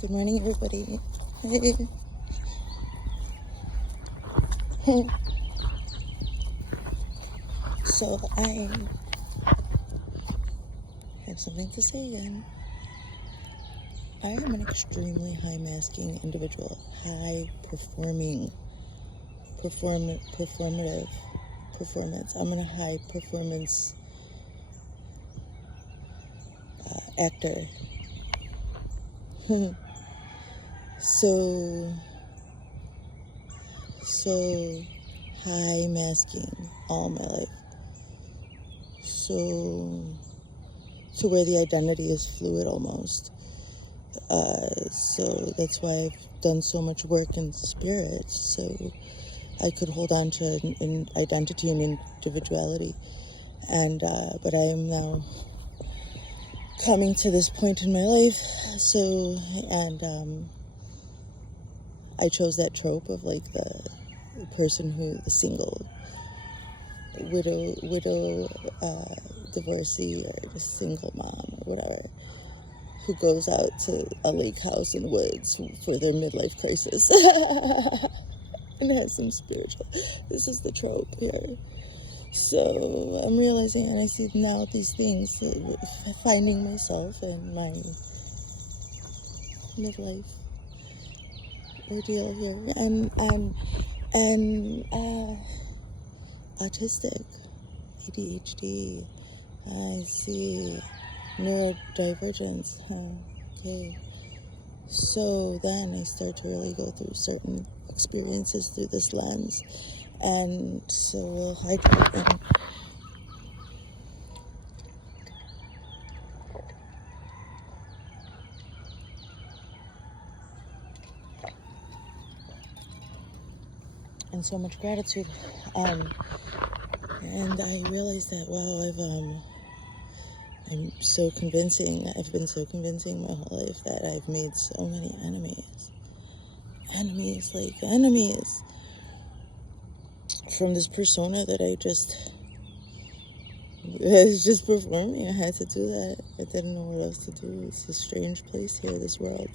Good morning, everybody. Hey. So I have something to say again. I am an extremely high masking individual, high performing, performative performance. I'm a high performance actor. So high masking all my life. So where the identity is fluid almost. So that's why I've done so much work in spirit, so I could hold on to an identity and individuality. And but I am now coming to this point in my life. I chose that trope of like the person the single widow, divorcee, or just single mom or whatever, who goes out to a lake house in the woods for their midlife crisis and has some spiritual. This is the trope here. So I'm realizing, and I see now these things, finding myself and my midlife ordeal here, and autistic, ADHD. I see neurodivergence. Okay. So then I start to really go through certain experiences through this lens, and so we'll hydrate them. And so much gratitude. And I realized that, wow, I'm so convincing. I've been so convincing my whole life that I've made so many enemies. Enemies. From this persona that I was just performing. I had to do that. I didn't know what else to do. It's a strange place here, this world.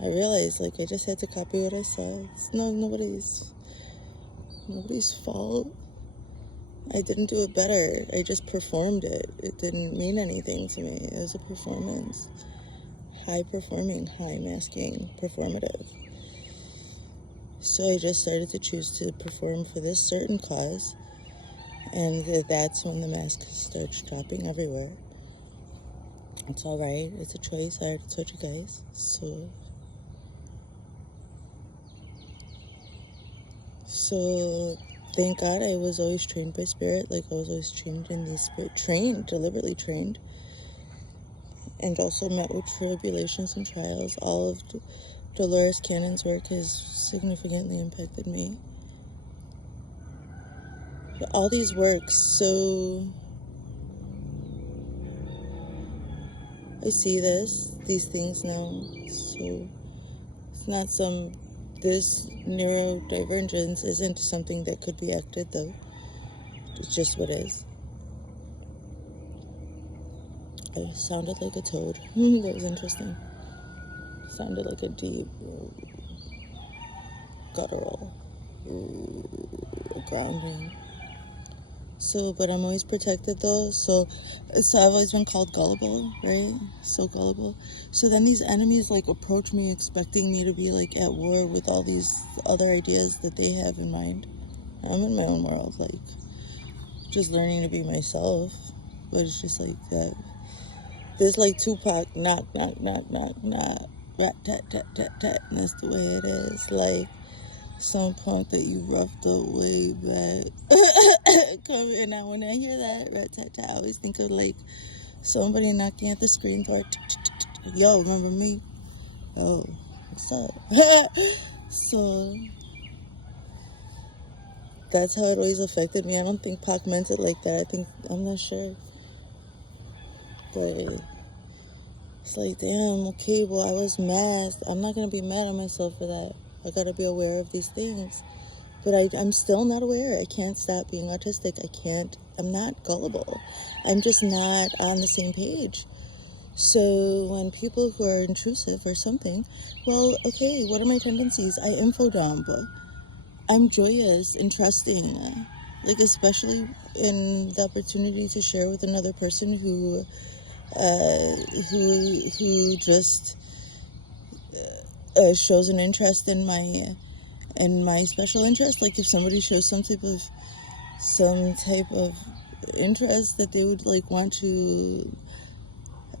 I realized, I just had to copy what I saw. It's nobody's fault. I didn't do it better. I just performed it. It didn't mean anything to me. It was a performance. High performing, high masking, performative. So I just started to choose to perform for this certain cause. And that's when the mask starts dropping everywhere. It's alright. It's a choice. I already told you guys. So thank God I was always trained by spirit. I was always trained in the spirit. Deliberately trained. And also met with tribulations and trials. All of Dolores Cannon's work has significantly impacted me. All these works, so I see these things now. So it's not this neurodivergence isn't something that could be acted, though. It's just what is. I sounded like a toad. That was interesting. Sounded like a deep, guttural, grounding. But I'm always protected, though. So I've always been called gullible, right? So gullible. So then these enemies approach me, expecting me to be at war with all these other ideas that they have in mind. I'm in my own world, just learning to be myself. But it's just that. There's Tupac, knock, knock, knock, knock, knock, rat, tat, tat, tat, tat, and that's the way it is. Some point that you roughed up way back. And now when I hear that rat tat tat, I always think of somebody knocking at the screen door. Yo, remember me? Oh, what's up? So that's how it always affected me. I don't think Pac meant it like that. I'm not sure. But it's damn, okay, well, I was mad. I'm not gonna be mad at myself for that. I gotta be aware of these things. But I'm still not aware. I can't stop being autistic. I'm not gullible. I'm just not on the same page. So when people who are intrusive or something, well, okay, what are my tendencies? I info dump. I'm joyous and trusting, like especially in the opportunity to share with another person who just shows an interest in my special interest. Like if somebody shows some type of interest that they would like want to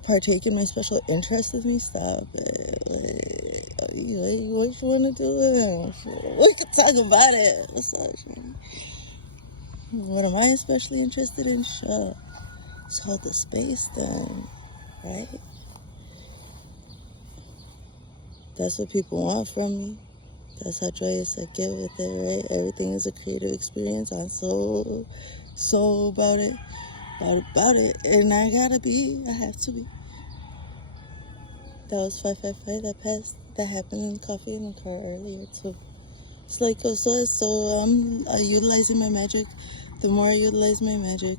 partake in my special interest with me, stop it. What you want to do? We can talk about it. What's up? What am I especially interested in? Sure. Let's hold the space then, right? That's what people want from me. That's how joyous I get with it, right? Everything is a creative experience. I'm so about it. And I gotta be. I have to be. That was 555 that passed. That happened in coffee in the car earlier too. It's like, so I'm utilizing my magic. The more I utilize my magic,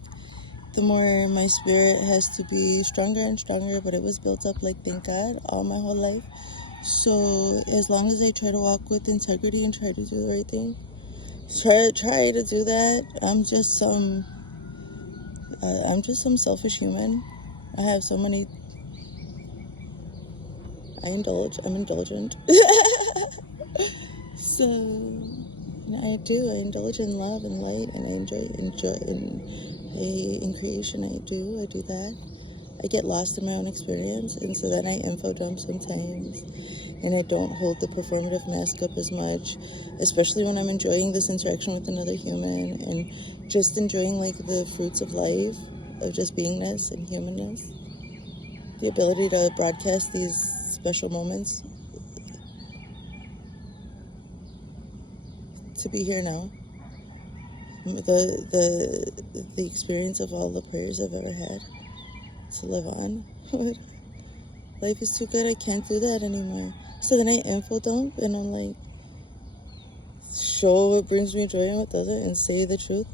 the more my spirit has to be stronger and stronger, but it was built up, like, thank God, all my whole life. So as long as I try to walk with integrity and try to do the right thing, try to do that, I'm just some selfish human. I have so many. I'm indulgent. So I indulge in love and light, and I enjoy in creation. I do that. I get lost in my own experience, and so then I info dump sometimes, and I don't hold the performative mask up as much, especially when I'm enjoying this interaction with another human and just enjoying like the fruits of life, of just beingness and humanness. The ability to broadcast these special moments, to be here now, the experience of all the prayers I've ever had to live on. Life is too good, I can't do that anymore. So then I info dump, and I'm like, show what brings me joy and what doesn't, and say the truth.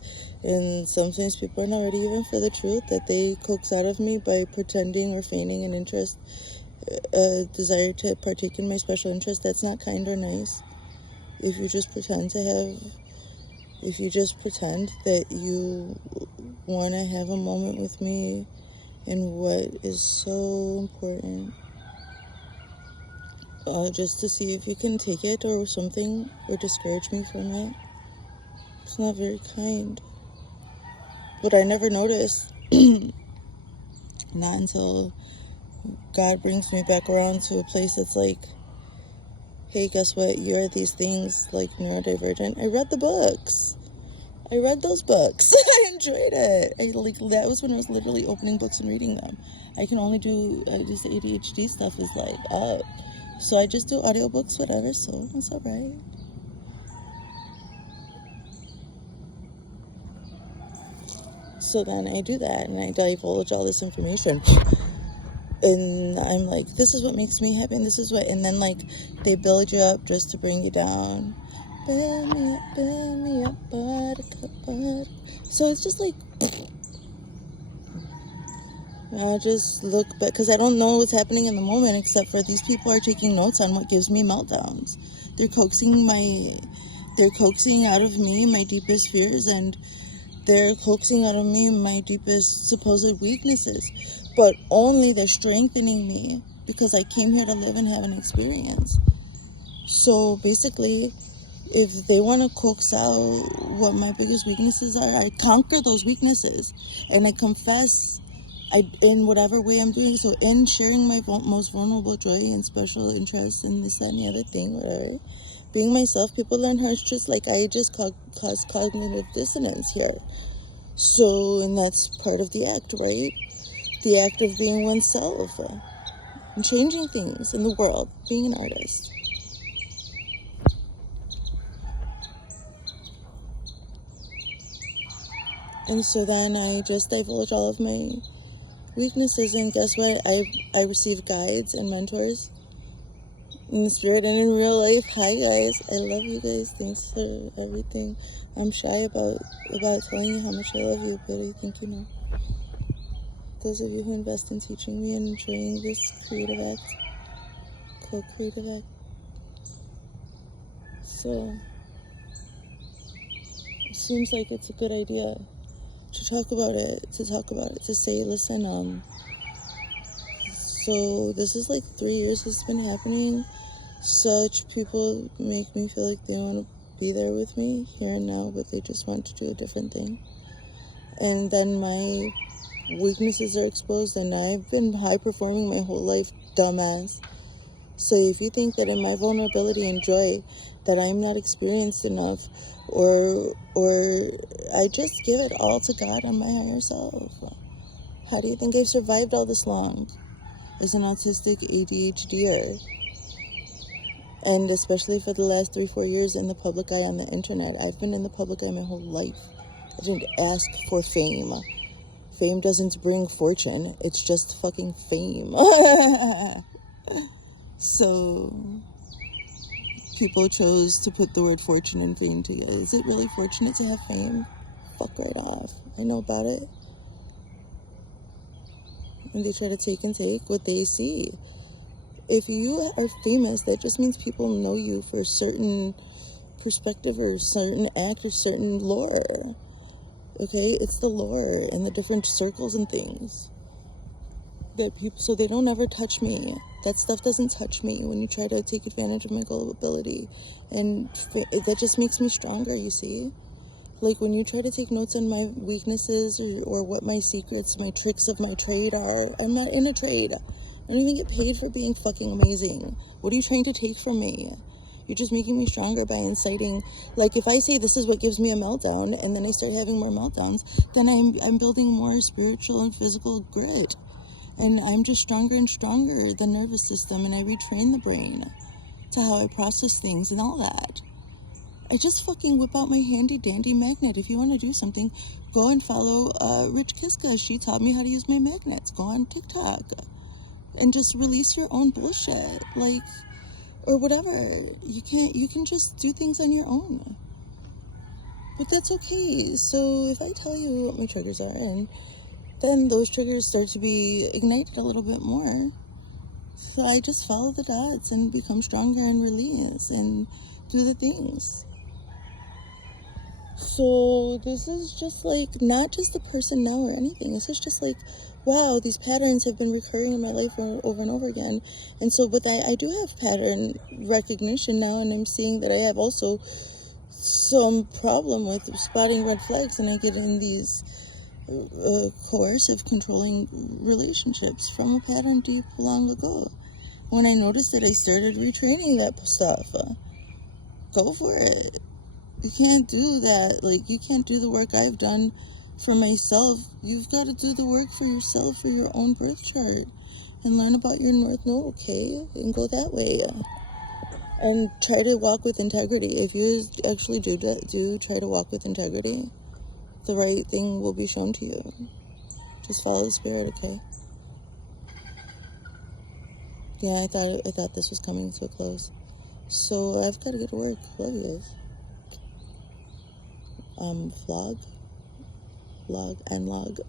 And sometimes people are not ready even for the truth that they coax out of me by pretending or feigning an interest, a desire to partake in my special interest. That's not kind or nice. If you just pretend that you want to have a moment with me in what is so important, just to see if you can take it or something, or discourage me from it, it's not very kind. But I never noticed, not until God brings me back around to a place that's like, hey, guess what? You're these things, like neurodivergent. I read the books. I read those books. I enjoyed it. That was when I was literally opening books and reading them. I can only do this ADHD stuff is like up. So I just do audiobooks, whatever, so it's alright. So then I do that, and I divulge all this information. And I'm like, this is what makes me happy, and this is what, and then like, they build you up just to bring you down. Build me up, buttercup. So it's just like, I just look back, because I don't know what's happening in the moment, except for these people are taking notes on what gives me meltdowns. They're coaxing out of me my deepest fears, and they're coaxing out of me my deepest supposed weaknesses. But only they're strengthening me, because I came here to live and have an experience. So basically, if they want to coax out what my biggest weaknesses are, I conquer those weaknesses, and I confess in whatever way I'm doing so, in sharing my most vulnerable joy and special interest in this, that, and the other thing, whatever, being myself, people learn how it's just like, I just cause cognitive dissonance here. So, and that's part of the act, right? The act of being oneself and changing things in the world, being an artist. And so then I just divulge all of my weaknesses, and guess what? I receive guides and mentors in the spirit and in real life. Hi guys, I love you guys. Thanks for everything. I'm shy about telling you how much I love you, but I think you know. those of you who invest in teaching me and enjoying this creative act, co-creative act. So, it seems like it's a good idea to talk about it, to say, listen, so this is like 3 years it's been happening. Such people make me feel like they want to be there with me here and now, but they just want to do a different thing. And then my weaknesses are exposed, and I've been high performing my whole life, dumbass. So if you think that in my vulnerability and joy that I'm not experienced enough, or I just give it all to God and my higher self. How do you think I've survived all this long as an autistic ADHDer? And especially for the last 3-4 years in the public eye on the internet. I've been in the public eye my whole life. I didn't ask for fame. Fame doesn't bring fortune. It's just fucking fame. So people chose to put the word fortune and fame together. Is it really fortunate to have fame? Fuck right off. I know about it. And they try to take what they see. If you are famous, that just means people know you for a certain perspective or certain act or certain lore. Okay? It's the lore and the different circles and things. That people, so they don't ever touch me. That stuff doesn't touch me when you try to take advantage of my gullibility. And that just makes me stronger, you see? Like when you try to take notes on my weaknesses or what my secrets, my tricks of my trade are, I'm not in a trade. I don't even get paid for being fucking amazing. What are you trying to take from me? You're just making me stronger by inciting. Like if I say this is what gives me a meltdown and then I start having more meltdowns, then I'm building more spiritual and physical grit. And I'm just stronger and stronger, the nervous system, and I retrain the brain to how I process things and all that. I just fucking whip out my handy dandy magnet. If you want to do something, go and follow Rich Kiska. She taught me how to use my magnets. Go on TikTok and just release your own bullshit, like, or whatever. You can just do things on your own. But that's okay. So if I tell you what my triggers are, and then those triggers start to be ignited a little bit more. So I just follow the dots and become stronger and release and do the things. So this is just like, not just a person now or anything. This is just like, wow, these patterns have been recurring in my life over and over again. And so, but I do have pattern recognition now, and I'm seeing that I have also some problem with spotting red flags, and I get in these coercive, controlling relationships from a pattern deep long ago. When I noticed it, I started retraining that stuff. Go for it. You can't do that. Like, you can't do the work I've done for myself. You've got to do the work for yourself, for your own birth chart, and learn about your North Node, okay? And go that way. And try to walk with integrity. If you actually do try to walk with integrity, the right thing will be shown to you. Just follow the spirit, okay? Yeah, I thought this was coming to a close. So I've got to get to work. Love you guys. Vlog and log.